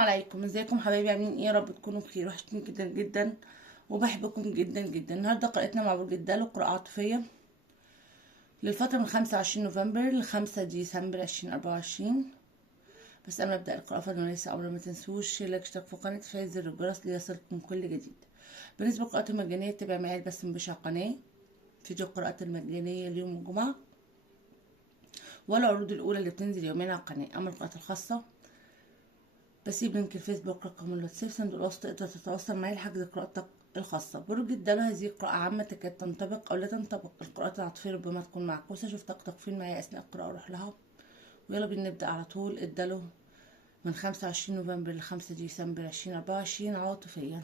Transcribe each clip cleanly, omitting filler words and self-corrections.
عليكم، ازيكم حبايبي؟ عاملين ايه؟ يا رب تكونوا بخير. وحشتني جدا جدا وبحبكم جدا جدا. النهارده قراءتنا مع برج الدلو، قراءة عاطفية للفترة من 25 نوفمبر ل5 ديسمبر 2024. بس قبل ما ابدا القراءة فليس امر ما تنسوش شير، لايك، اشتراك في القناة، تفعيل زر الجرس ليصلكم كل جديد. بالنسبة للقراءات المجانية تابع معايا البث المباشر على القناة، فيديو القراءات المجانية اليوم الجمعة والعروض الأولى اللي بتنزل يومين على القناة. أما القراءات الخاصة بسيب لينك الفيسبوك، رقم الواتساب، صندوق الوصف، تقدر تتواصل معايا لحجز قراءتك الخاصة. برج الدلو، هذه قراءة عامة تكاد تنطبق أو لا تنطبق. القراءات العاطفية ربما تكون معكوسة، شوف طاقتك فين معايا أثناء القراءة وروح لها. ويلا بينا نبدأ على طول. الدلو من 25 نوفمبر ل5 ديسمبر 2024 عاطفيا.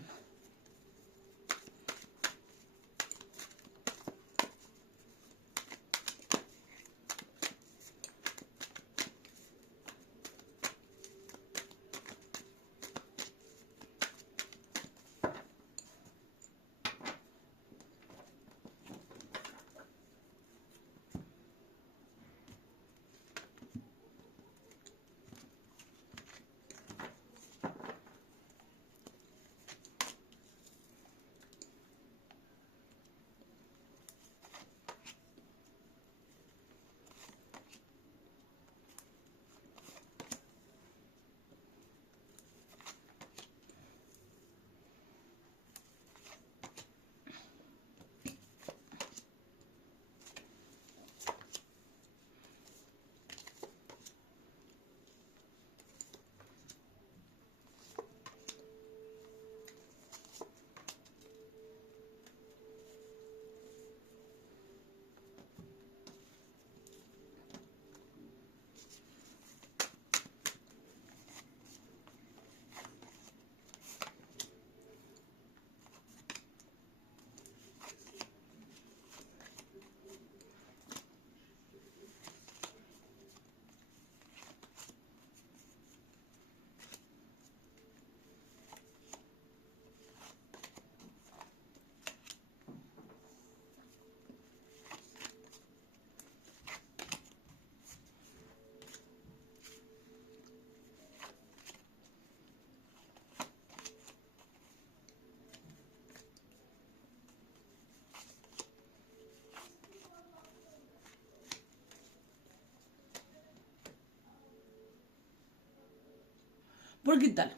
برج الدلو،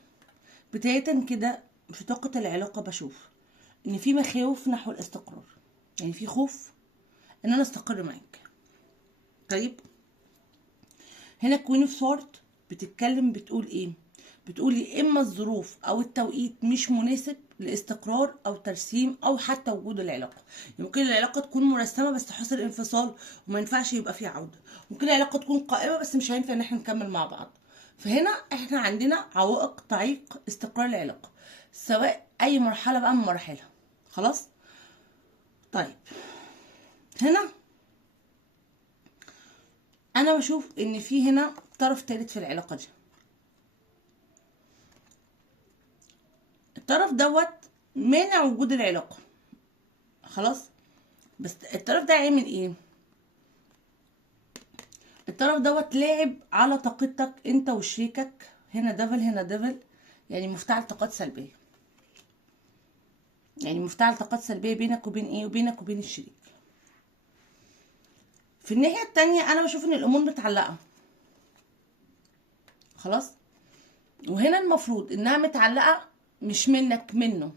بداية كده في طاقة العلاقة بشوف ان في مخاوف نحو الاستقرار، يعني في خوف ان انا استقر معاك. طيب هنا كوين اوف سورد بتتكلم، بتقول ايه؟ بتقول يا اما الظروف او التوقيت مش مناسب لاستقرار او ترسيم او حتى وجود العلاقه. ممكن العلاقه تكون مرسمه بس حصل انفصال وما ينفعش يبقى فيه عوده. ممكن العلاقه تكون قائمه بس مش هينفع ان احنا نكمل مع بعض. فهنا احنا عندنا عوائق تعيق استقرار العلاقه، سواء اي مرحله بقى من مراحلها. خلاص. طيب هنا انا بشوف ان في هنا طرف ثالث في العلاقه دي. الطرف دوت مانع وجود العلاقه. خلاص. بس الطرف ده هيعمل ايه؟ الطرف دوت لاعب على طاقتك انت وشريكك. هنا ديفل، هنا ديفل، يعني مفتعل طاقات سلبيه. يعني مفتعل طاقات سلبيه بينك وبين ايه؟ وبينك وبين الشريك. في الناحيه التانية انا بشوف ان الامور متعلقه. خلاص. وهنا المفروض انها متعلقه مش منك، منه.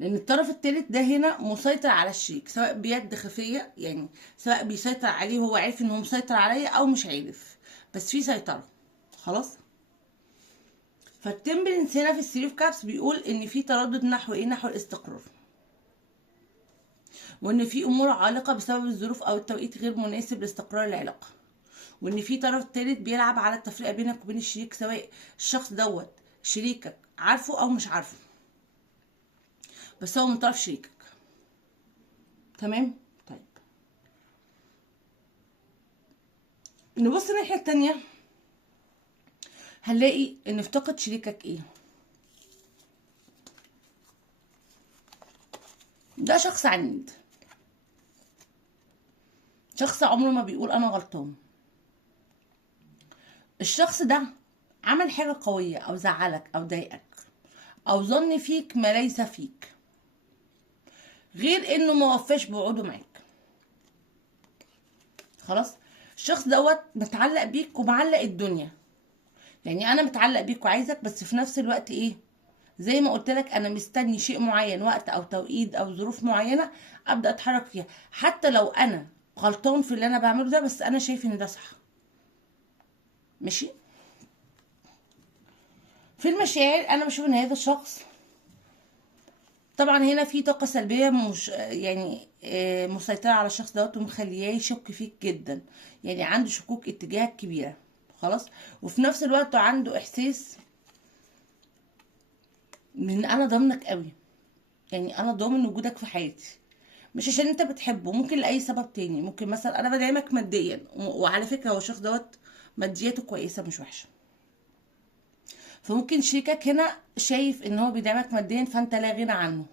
لان الطرف الثالث ده هنا مسيطر على الشريك، سواء بيد خفيه، يعني سواء بيسيطر عليه وهو عارف ان هو مسيطر عليا او مش عارف، بس في سيطره. خلاص. فالتمبرنس هنا في الثري اوف كابس بيقول ان في تردد نحو ايه؟ نحو الاستقرار، وان في امور عالقه بسبب الظروف او التوقيت غير مناسب لاستقرار العلاقه، وان في طرف ثالث بيلعب على التفرقه بينك وبين الشريك، سواء الشخص دوت شريكك عارفه او مش عارفه، بس هو من طرف شريكك. تمام. طيب نبص الناحيه التانية، هنلاقي ان في طاقه شريكك ايه؟ ده شخص عنيد، شخص عمره ما بيقول انا غلطان. الشخص ده عمل حاجة قوية او زعلك او ضايقك او ظن فيك ما ليس فيك، غير انه ما وفاش بوعوده معاك. خلاص، الشخص دوت متعلق بيك ومعلق الدنيا. يعني انا متعلق بيك وعايزك، بس في نفس الوقت ايه، زي ما قلت لك انا مستني شيء معين، وقت او توقيت او ظروف معينه ابدا اتحرك فيها، حتى لو انا غلطان في اللي انا بعمله ده، بس انا شايف ان ده صح. ماشي. في المشاعر انا بشوف ان هذا الشخص طبعا هنا في طاقه سلبيه مش يعني مسيطره على الشخص دوت ومخلياه يشك فيك جدا، يعني عنده شكوك اتجاهك كبيره. خلاص، وفي نفس الوقت عنده احساس من انا ضامنك قوي، يعني انا ضامن وجودك في حياتي، مش عشان انت بتحبه، ممكن لاي سبب تاني. ممكن مثلا انا بدعمك ماديا، وعلى فكره هو الشخص دوت مادياته كويسه مش وحشه، فممكن شريكك هنا شايف ان هو بيدعمك ماديا فانت لا غنى عنه،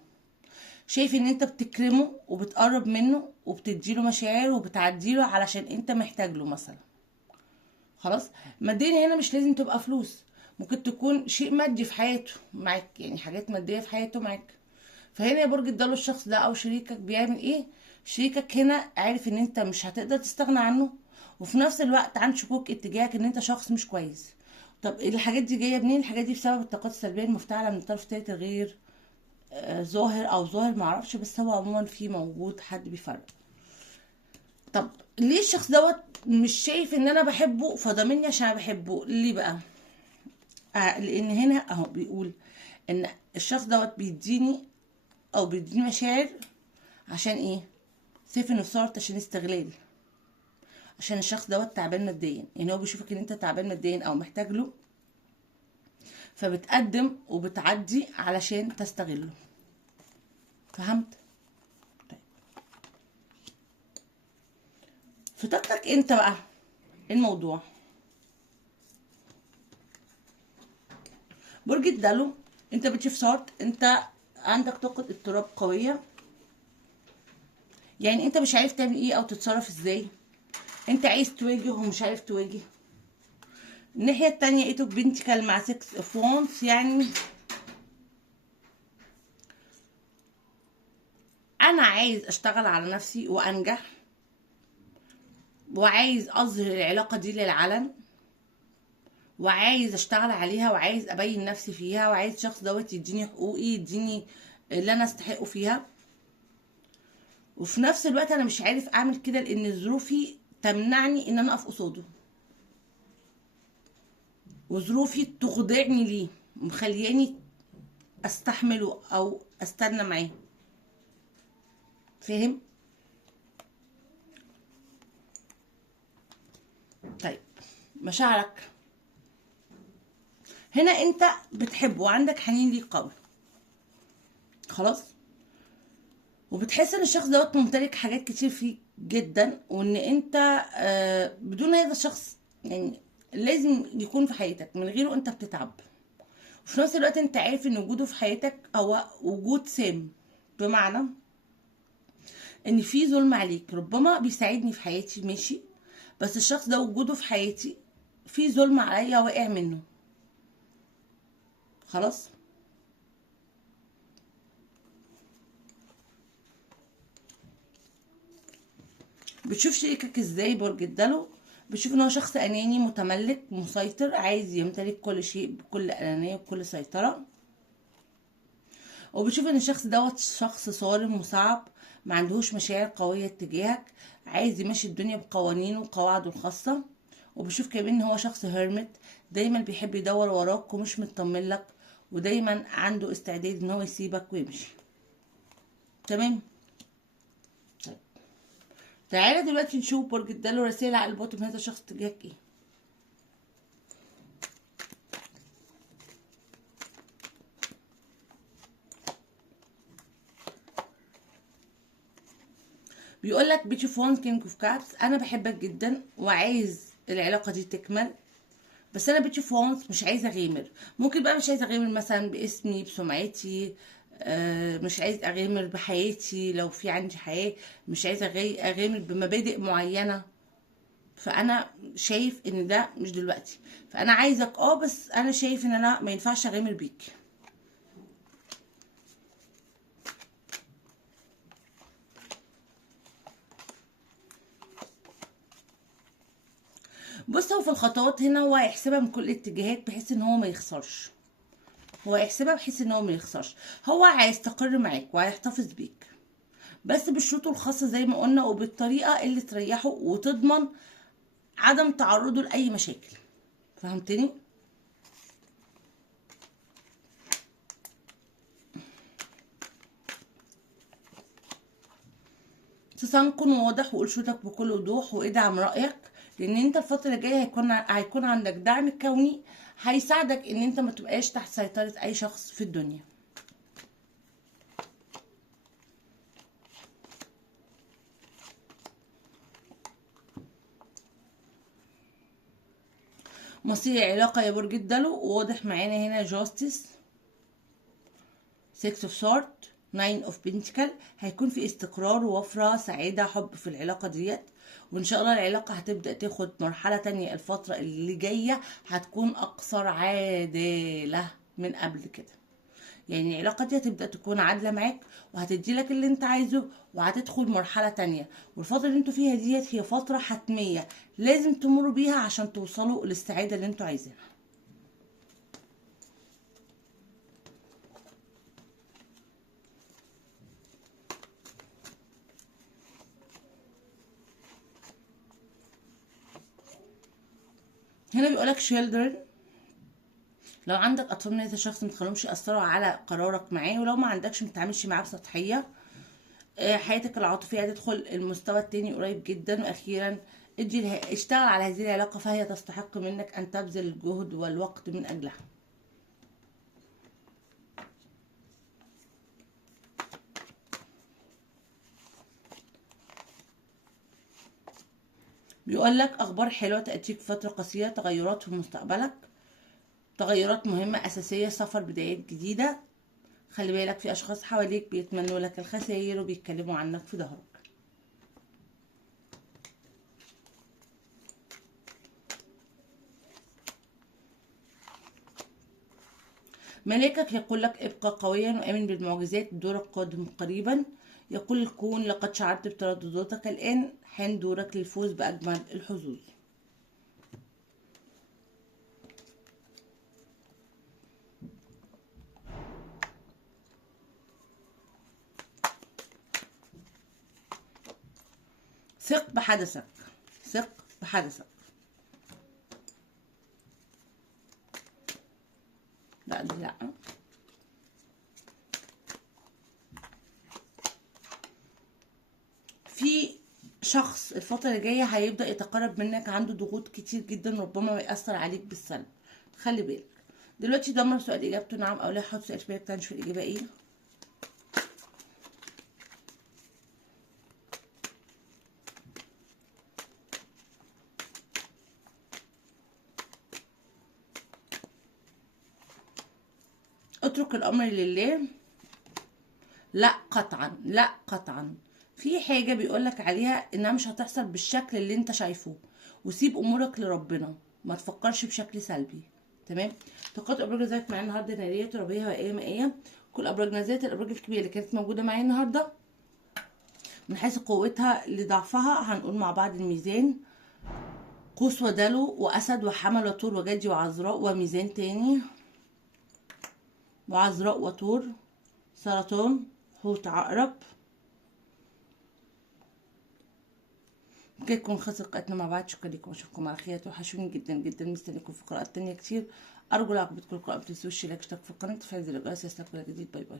شايف ان انت بتكرمه وبتقرب منه وبتديله مشاعر وبتعديله علشان انت محتاج له مثلا. خلاص، ماديا هنا مش لازم تبقى فلوس، ممكن تكون شيء مادي في حياته معاك، يعني حاجات ماديه في حياته معاك. فهنا يا برج الدلو الشخص ده او شريكك بيعمل ايه؟ شريكك هنا عارف ان انت مش هتقدر تستغنى عنه، وفي نفس الوقت عنده شكوك اتجاهك ان انت شخص مش كويس. طب الحاجات دي جايه منين؟ الحاجات دي بسبب الطاقات السلبيه المفتعله من الطرف التالت الغير ظاهر او ظاهر معرفش، بس هو عموما في موجود حد بيفرق. طب ليه الشخص دوت مش شايف ان انا بحبه فضامني عشان انا بحبه؟ ليه بقى؟ لان هنا اهو بيقول ان الشخص دوت بيديني او بيديني مشاعر عشان ايه؟ سيف النصارت عشان استغلال، عشان الشخص دوت تعبان ماديا، يعني هو بيشوفك ان انت تعبان ماديا او محتاج له، فبتقدم وبتعدي علشان تستغله. فهمت؟ طيب، في طاقتك انت بقى الموضوع برج الدلو، انت بتشوف صوت، انت عندك طاقة اضطراب قوية، يعني انت مش عارف تعمل ايه او تتصرف ازاي، انت عايز تواجه ومش عارف تواجه. الناحية التانية ايتو بنتكل مع 6 اوف وانس، يعني انا عايز اشتغل على نفسي وانجح، وعايز اظهر العلاقة دي للعلن، وعايز اشتغل عليها، وعايز ابين نفسي فيها، وعايز الشخص دوت يديني حقوقي، يديني اللي انا استحقه فيها. وفي نفس الوقت انا مش عارف اعمل كده لان ظروفي تمنعني ان انا اقف قصاده، وظروفي تخضعني ليه، مخلياني استحمله او استنى معاه. فاهم؟ طيب، مشاعرك هنا انت بتحبه وعندك حنين ليه قوي. خلاص، وبتحس ان الشخص دوت ممتلك حاجات كتير فيك جدا، وان انت بدون هذا الشخص يعني لازم يكون في حياتك، من غيره انت بتتعب. وفي نفس الوقت انت عارف ان وجوده في حياتك هو وجود سام، بمعنى ان في ظلم عليك، ربما بيساعدني في حياتي ماشي، بس الشخص ده وجوده في حياتي في ظلم عليا واقع منه. خلاص، بتشوف شريكك ازاي برج الدلو؟ بتشوف ان هو شخص اناني متملك مسيطر، عايز يمتلك كل شيء بكل انانيه وبكل سيطره. وبتشوف ان الشخص دوت شخص صارم وصعب، ما عندهوش مشاعر قويه اتجاهك، عايز يمشي الدنيا بقوانينه وقواعده الخاصه. وبشوف كمان ان هو شخص هيرمت، دايما بيحب يدور وراك ومش مطمن لك، ودايما عنده استعداد ان هو يسيبك ويمشي. تمام. طيب، تعالى دلوقتي نشوف برج الدلو رسائل عقل الباطن من هذا الشخص تجاهك ايه. بيقول لك بتشوف وان كينج اوف كابس، انا بحبك جدا وعايز العلاقه دي تكمل، بس انا بتشوف وانس مش عايزه اغامر. ممكن بقى مش عايزه اغامر مثلا باسمي بسمعتي، مش عايز اغامر بحياتي لو في عندي حياه، مش عايزه اغامر بمبادئ معينه. فانا شايف ان ده مش دلوقتي، فانا عايزك بس انا شايف ان انا ما ينفعش اغامر بيك. بص، هو في الخطوات هنا هو هيحسبها من كل الاتجاهات بحيث ان هو ما يخسرش، هو هيحسبها بحيث ان هو ما يخسرش، هو هيستقر معاك وهيحتفظ بيك، بس بالشروط الخاصة زي ما قلنا وبالطريقة اللي تريحه وتضمن عدم تعرضه لأي مشاكل. فهمتني؟ تسام كن واضح وقول شروطك بكل وضوح وادعم رأيك، لان انت الفترة الجاية هيكون عندك دعم كوني هيساعدك ان انت ما تبقاش تحت سيطرة اي شخص في الدنيا. مصير العلاقة يا برج الدلو واضح معانا هنا جاستس، 6 of sword، 9 of pentacle. هيكون في استقرار ووفرة سعادة حب في العلاقة ديت، وان شاء الله العلاقة هتبدأ تاخد مرحلة تانية الفترة اللي جاية هتكون اكثر عادلة من قبل كده. يعني العلاقة دي هتبدأ تكون عادلة معاك وهتدي لك اللي انت عايزه وهتدخل مرحلة تانية، والفترة اللي انتوا فيها ديت هي فترة حتمية لازم تمروا بيها عشان توصلوا للسعادة اللي انتوا عايزينها. هنا بيقولك children، لو عندك اطفال من هذا الشخص متخليهمش يأثروا على قرارك معاه، ولو ما عندكش متتعاملش معاه بسطحية. حياتك العاطفية هتدخل المستوى التاني قريب جدا. واخيرا اشتغل على هذه العلاقة فهي تستحق منك ان تبذل الجهد والوقت من اجلها. بيقول لك اخبار حلوه تاتيك في فتره قصيره، تغيرات في مستقبلك، تغيرات مهمه اساسيه، سفر، بدايات جديده. خلي بالك في اشخاص حواليك بيتمنوا لك الخسائر وبيتكلموا عنك في ظهرك. ملاكك يقول لك ابقى قويا وامن بالمعجزات، دورك قادم قريبا. يقول الكون لقد شعرت بتردداتك الان، حان دورك للفوز باجمل الحظوظ. ثق بحدثك، ثق بحدثك. لا دي لا. في شخص الفترة اللي جاية هيبدأ يتقرب منك، عنده ضغوط كتير جدا ربما يأثر عليك بالسلب، خلي بالك. دلوقتي دمر سؤال إجابته نعم أو لا، حط سؤال في بالك تاني نشوف الإجابة إيه. اترك الأمر لله. لا قطعا، لا قطعا. في حاجة بيقولك عليها إنها مش هتحصل بالشكل اللي أنت شايفه، وسيب أمورك لربنا، ما تفكرش بشكل سلبي. تمام. طاقات ابراج ذات معايا النهارده ناريه ترابيه هوائيه مائيه. كل ابراجنا ذات الابراج الكبيره اللي كانت موجوده معايا النهارده من حيث قوتها لضعفها هنقول مع بعض الميزان، قوس ودلو واسد وحمل وطور وجدي وعذراء، وميزان تاني وعذراء وطور، سرطان، حوت، عقرب. كده تكون خلصت قراءتنا مع بعض. شكرا لكم واشوفكم على خير، توحشوني جدا جدا، مستنيكم في قراءات تانية كتير. ارجو لو عجبتكم القراءة متنسوش لايك واشتراك في القناة وتفعيل زر الجرس ليصلكوا كل جديد. باي باي.